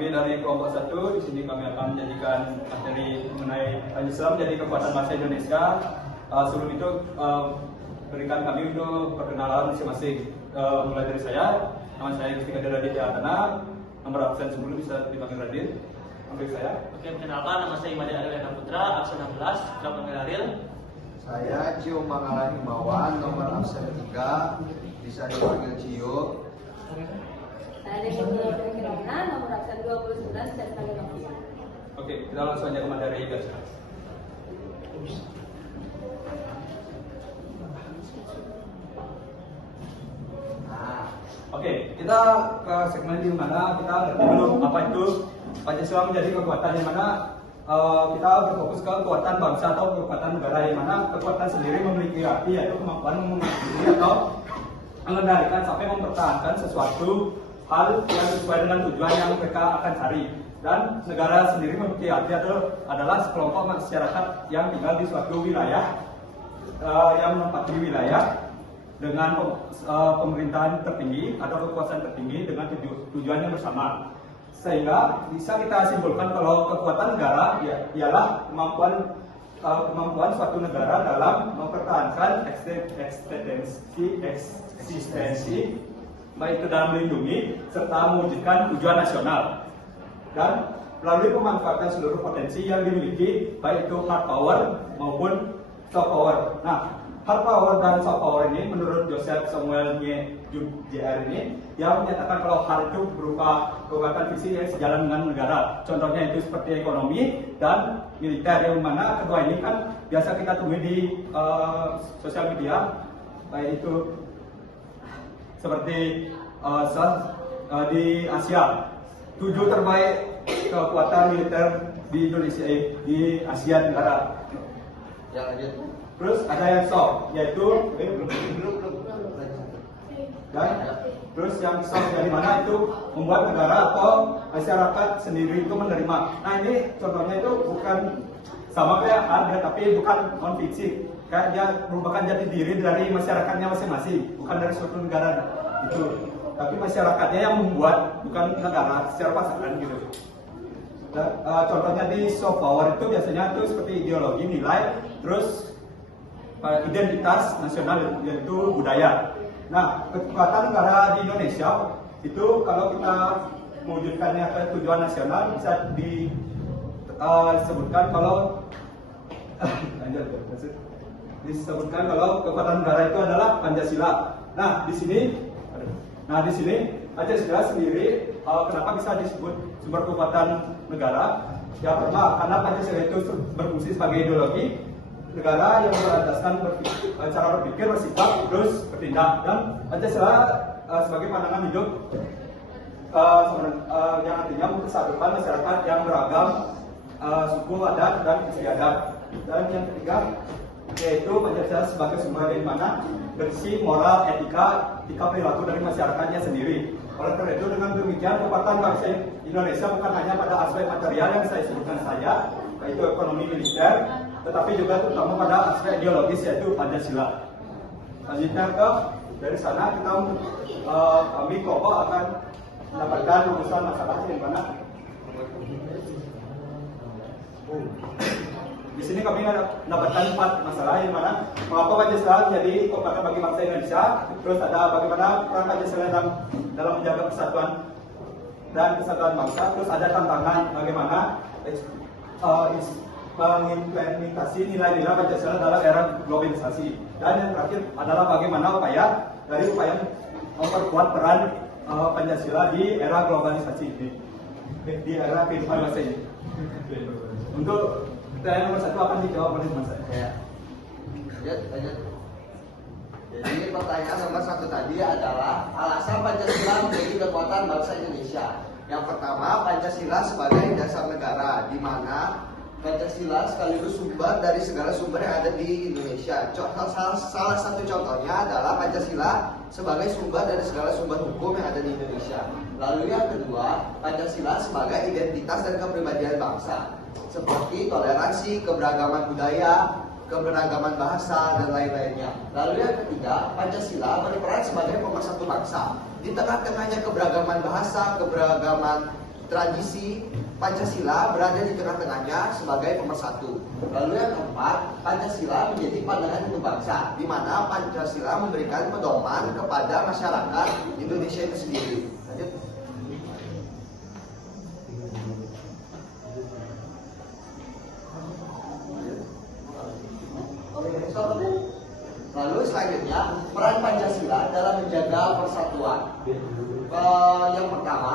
kami dari kelompok 1 di sini kami akan menjadikan materi mengenai Pancasila menjadi kekuatan bangsa Indonesia. Sebelum itu berikan kami untuk perkenalan masing-masing. Mulai dari saya, nama saya Gusti Kadir Raditya Atana, nomor absen 10 bisa dipanggil Radit. Ambil saya. Oke, perkenalkan nama saya Imade Ariel Eka Putra, absen 16, Putra panggil Ariel. Saya Cio Mangala Himawan, nomor absen 3, bisa dipanggil Cio. Saya Dewi Kirana, nomor absen 29, bisa dipanggil Novia. Oke, kita langsung aja ke materi guys. Oke, kita ke segmen di mana kita ngerti dulu apa itu Pancasila menjadi kekuatan, yang mana kita berfokus ke kekuatan bangsa atau kekuatan negara, yang mana kekuatan sendiri memiliki arti yaitu kemampuan mengendalikan atau mengendalikan sampai mempertahankan sesuatu hal yang sesuai dengan tujuan yang mereka akan cari. Dan negara sendiri memiliki arti adalah sekelompok masyarakat yang tinggal di suatu wilayah yang menempati wilayah dengan pemerintahan tertinggi atau kekuasaan tertinggi dengan tujuan yang bersama. Sehingga bisa kita simpulkan kalau kekuatan negara ialah kemampuan suatu negara dalam mempertahankan eksistensi baik itu dalam melindungi serta mewujudkan tujuan nasional, dan melalui pemanfaatan seluruh potensi yang dimiliki baik itu hard power maupun soft power. Nah, hard power dan soft power ini menurut Joseph Samuel Jr. ini yang menyatakan kalau hard itu berupa kekuatan fisik yang sejalan dengan negara. Contohnya itu seperti ekonomi dan militer, yang mana kedua ini kan biasa kita temui di sosial media, baik itu seperti di Asia. 7 terbaik kekuatan militer di Indonesia, di Asia Tenggara. Ya, lanjut. Terus ada yang soft, yaitu dan terus yang soft dari mana itu membuat negara atau masyarakat sendiri itu menerima. Nah, ini contohnya itu bukan sama kayak hard, tapi bukan non fiksi. Kayak dia merupakan jati diri dari masyarakatnya masing-masing, bukan dari suatu negara itu. Tapi masyarakatnya yang membuat, bukan negara secara pasangan gitu. Dan, contohnya di soft power itu biasanya itu seperti ideologi, nilai, terus identitas nasional, yaitu budaya. Nah, kekuatan negara di Indonesia itu kalau kita mewujudkannya ke tujuan nasional bisa disebutkan kalau kekuatan negara itu adalah Pancasila. Nah, di sini Pancasila sendiri kenapa bisa disebut sumber kekuatan negara? Ya, pertama karena Pancasila itu berfungsi sebagai ideologi negara yang berlandaskan cara berpikir, bersifat, terus bertindak. Dan Pancasila sebagai pandangan hidup yang artinya mempersatukan masyarakat yang beragam suku, adat, dan istiadat. Dan yang ketiga yaitu Pancasila sebagai sumber dari mana bersih moral, etika perilaku dari masyarakatnya sendiri. Oleh karena itu, dengan demikian kekuatan bangsa Indonesia bukan hanya pada aspek material yang saya sebutkan yaitu ekonomi, militer, tetapi juga terutama pada aspek ideologis yaitu Pancasila. Selanjutnya dari sana kami kelompok akan mendapatkan rumusan masalah yang mana di sini kami mendapatkan 4 masalah, yang mana mengapa Pancasila menjadi kekuatan bagi bangsa Indonesia, terus ada bagaimana peran Pancasila dalam menjaga persatuan dan kesatuan bangsa, terus ada tantangan bagaimana mengimplementasi nilai-nilai Pancasila dalam era globalisasi, dan yang terakhir adalah bagaimana upaya memperkuat peran Pancasila di era globalisasi di era kehidupan bangsa ini. Untuk pertanyaan nomor 1 akan dijawab oleh Mas. Ya. Lanjut. Jadi pertanyaan nomor 1 tadi adalah alasan Pancasila menjadi kekuatan bangsa Indonesia. Yang pertama, Pancasila sebagai dasar negara, di mana Pancasila sekaligus sumber dari segala sumber yang ada di Indonesia. Salah satu contohnya adalah Pancasila sebagai sumber dari segala sumber hukum yang ada di Indonesia. Lalu yang kedua, Pancasila sebagai identitas dan kepribadian bangsa, seperti toleransi, keberagaman budaya, keberagaman bahasa, dan lain-lainnya. Lalu yang ketiga, Pancasila berperan sebagai pemersatu bangsa. Di tengah-tengahnya keberagaman bahasa, keberagaman tradisi Pancasila berada di tengah-tengahnya sebagai pemersatu. Lalu yang keempat, Pancasila menjadi pandangan hidup bangsa, di mana Pancasila memberikan pedoman kepada masyarakat Indonesia itu sendiri. Lanjut. Lalu selanjutnya, peran Pancasila dalam menjaga persatuan. Yang pertama,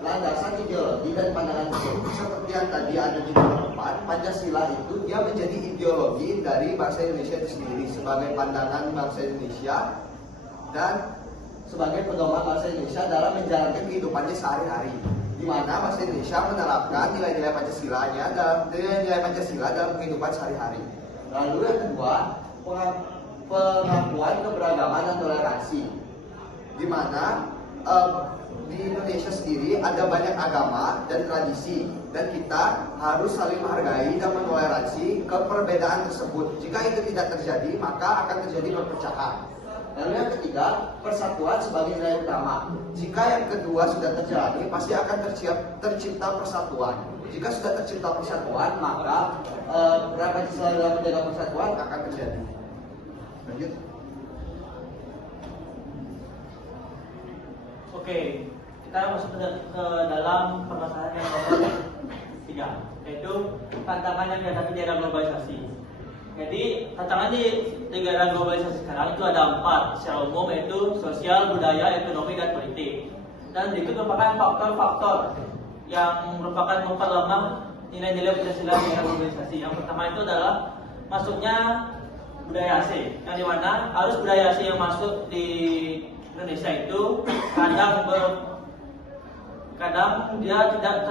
landasan ideologi dan pandangan hidup. Seperti yang tadi ada di nomor 4, Pancasila itu dia menjadi ideologi dari bangsa Indonesia itu sendiri sebagai pandangan bangsa Indonesia dan sebagai pedoman bangsa Indonesia dalam menjalankan kehidupannya sehari-hari. Di mana bangsa Indonesia menerapkan nilai-nilai Pancasila dalam kehidupan sehari-hari. Lalu yang kedua, pengakuan keberagaman dan toleransi. Di mana di Indonesia sendiri ada banyak agama dan tradisi dan kita harus saling menghargai dan menoleransi keperbedaan tersebut. Jika itu tidak terjadi, maka akan terjadi perpecahan. Lalu yang ketiga, persatuan sebagai nilai utama. Jika yang kedua sudah terjalani, pasti akan tercipta persatuan. Jika sudah tercipta persatuan, maka peran Pancasila dalam menjaga persatuan akan terjadi. Lanjut. Oke, kita masuk ke dalam permasalahan yang nomor 3, yaitu tantangan yang dihadapi di era globalisasi. Jadi tantangan di era globalisasi sekarang itu ada 4 secara umum, yaitu sosial, budaya, ekonomi, dan politik. Dan itu merupakan faktor-faktor yang merupakan memperlemah nilai-nilai Pancasila di era globalisasi. Yang pertama itu adalah masuknya budaya asing, yang dimana arus budaya asing yang masuk di Indonesia itu kadang dia tidak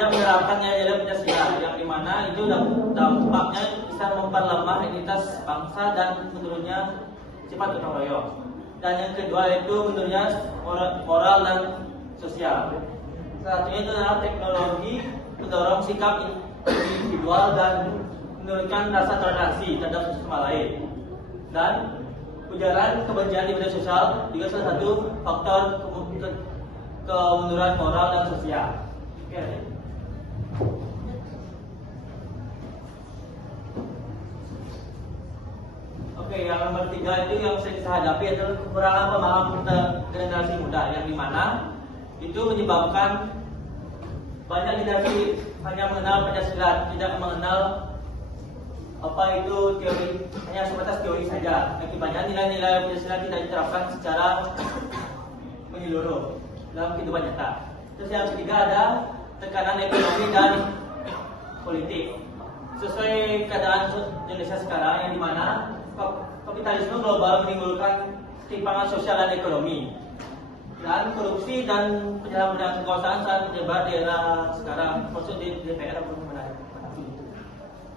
menerapkan nilai-nilai Pancasila, yang dimana itu dampaknya bisa memperlemah identitas bangsa dan menurunnya sifat gotong royong. Dan yang kedua itu menurunnya moral dan sosial. Satunya itu adalah teknologi mendorong sikap individual dan menurunkan rasa toleransi terhadap satu sama lain. Dan ujaran kebencian di media sosial juga salah satu faktor kemunduran moral dan sosial. Oke, yang nomor 3 itu yang sering kita hadapi adalah kekurangan pemahaman generasi muda, yang dimana itu menyebabkan banyak generasi hanya mengenal Pancasila, tidak mengenal apa itu teori, hanya sebatas teori saja. Akibatnya nilai-nilai Pancasila tidak diterapkan secara menyeluruh dalam kehidupan nyata. Terus yang ketiga ada tekanan ekonomi dan politik. Sesuai keadaan Indonesia sekarang, yang dimana kapitalisme global menimbulkan ketimpangan sosial dan ekonomi, dan korupsi dan penyalahgunaan kekuasaan saat menyebar di era sekarang, maksud di DPR atau pemerintah.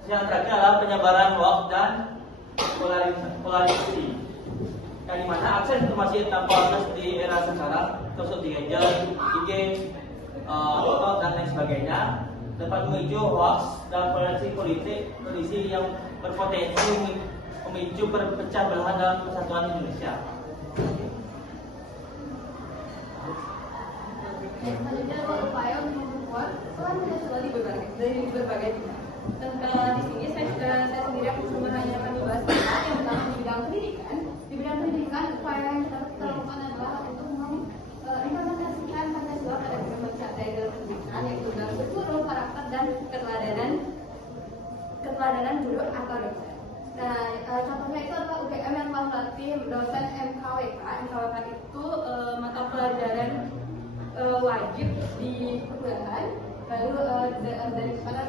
Yang terakhir adalah penyebaran hoax dan polarisasi, yang dimana akses informasi tentang politik di era sekarang, maksud di gadget, IG, dan lain sebagainya, dapat memicu hoax dan polarisasi kondisi yang berpotensi memicu perpecah belahan dalam persatuan Indonesia. Selanjutnya adalah upaya untuk memperkuat peran Pancasila dari berbagai bidang. Dan di sini saya sendiri akan hanya membahas tentang yang pertama di bidang pendidikan. Di bidang pendidikan, upaya yang kita lakukan adalah untuk mengimplementasikan Pancasila pada berbagai dari dalam pendidikan, yaitu dalam berguru, karakter, dan keteladanan guru atau dosen. Nah, contohnya itu adalah UGM yang telah melatih dosen MKWK. MKWK itu mata pelajaran wajib di perkuliahan. Lalu daripada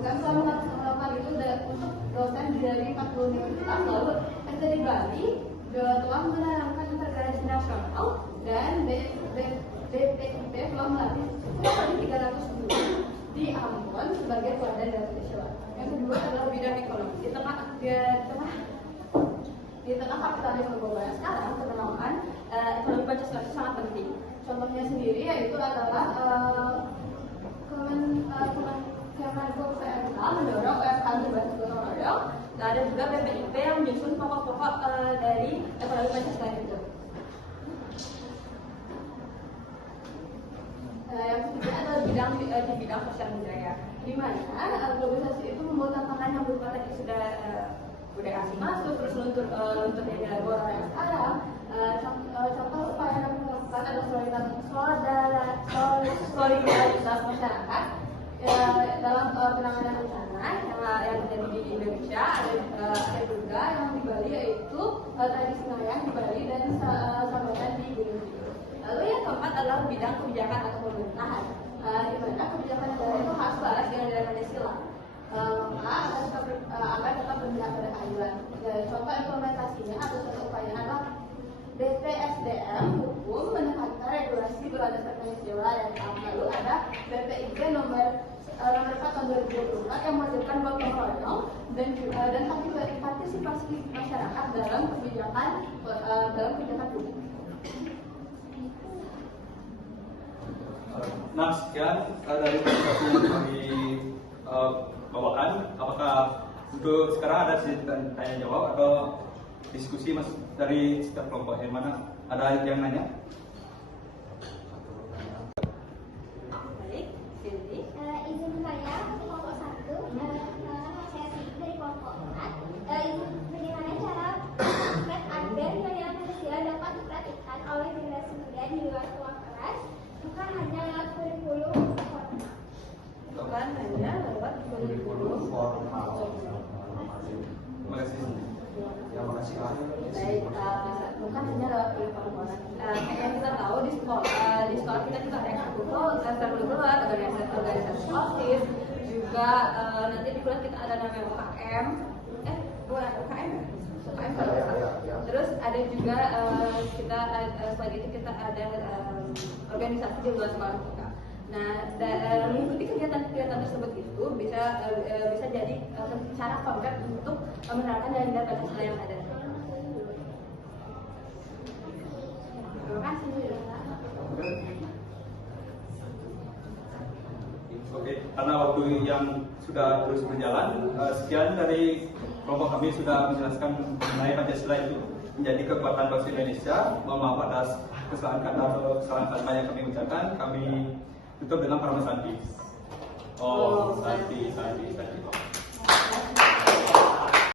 UGM telah melakukan itu untuk dosen dari 40 universitas. Lalu dari Bali telah menanamkan integrasi nasional, dan BPIP telah melatih 300 guru di Ambon sebagai teladan dari Pancasila. Yang kedua adalah bidang ekonomi. Di tengah kapitalisme global sekarang, penerapan ekonomi Pancasila itu sangat penting. Contohnya sendiri yaitu adalah Kemenko PMK mendorong UMKM berbasis gotong royong. Dan ada juga BPIP yang menyusun pokok-pokok dari ekonomi Pancasila itu. di bidang sosial budaya, di mana globalisasi itu membawa tantangan yang berupa tadi sudah budaya asing masuk, terus lunturnya negara yang sekarang. Contoh upaya yang dilakukan adalah solidaritas masyarakat dalam penanganan bencana yang terjadi di Indonesia. Ada juga yang di Bali, yaitu tradisi Nayang di Bali dan Sambatan di Gunung Kidul. Lalu yang keempat adalah bidang kebijakan atau pemerintahan, di mana kebijakan negara itu harus selaras dengan nilai Pancasila. Agar tetap berpihak pada keadilan. Contoh implementasinya atau contoh upaya adalah BPSDM hukum menekankan regulasi berdasarkan Pancasila, dan lalu ada BPIG nomor 4 tahun 2024 yang mewajibkan gotong royong dan partisipasi masyarakat dalam kebijakan publik. Nah, sekian dari presentasi yang kami bawakan. Apakah untuk sekarang ada sesi tanya jawab atau diskusi mas dari setiap kelompok? Yang mana ada yang nanya? Baik, Cindy. Izin saya kelompok 1, nama saya Siti dari kelompok 4. Bagaimana cara aspek agar nilai Pancasila dapat diperhatikan oleh generasi muda di luar ruang kelas, bukan hanya lewat kurikulum formal. Bukan hanya lewat kurikulum formal. Terima kasih. Baik, bukan hanya lewat kurikulum formal. Yang kita tahu di sekolah kita juga ada ekstrakurikuler, organisasi OSIS, juga nanti di kuliah kita ada namanya UKM. UKM kalau nggak salah. Terus ada juga kita selain itu kita ada organisasi di luar sekolah kita. Nah, mengikuti kegiatan-kegiatan tersebut itu bisa jadi cara konkret untuk menerapkan nilai-nilai Pancasila yang ada. Terima kasih. Oke, karena waktu yang sudah terus berjalan, sekian dari kelompok kami sudah menjelaskan mengenai Pancasila itu menjadi kekuatan bangsa Indonesia. Mohon maaf atas kesalahan kata atau kesalahan kalimat yang kami ucapkan. Kami tutup dengan Parama Santi. Oh, Santi.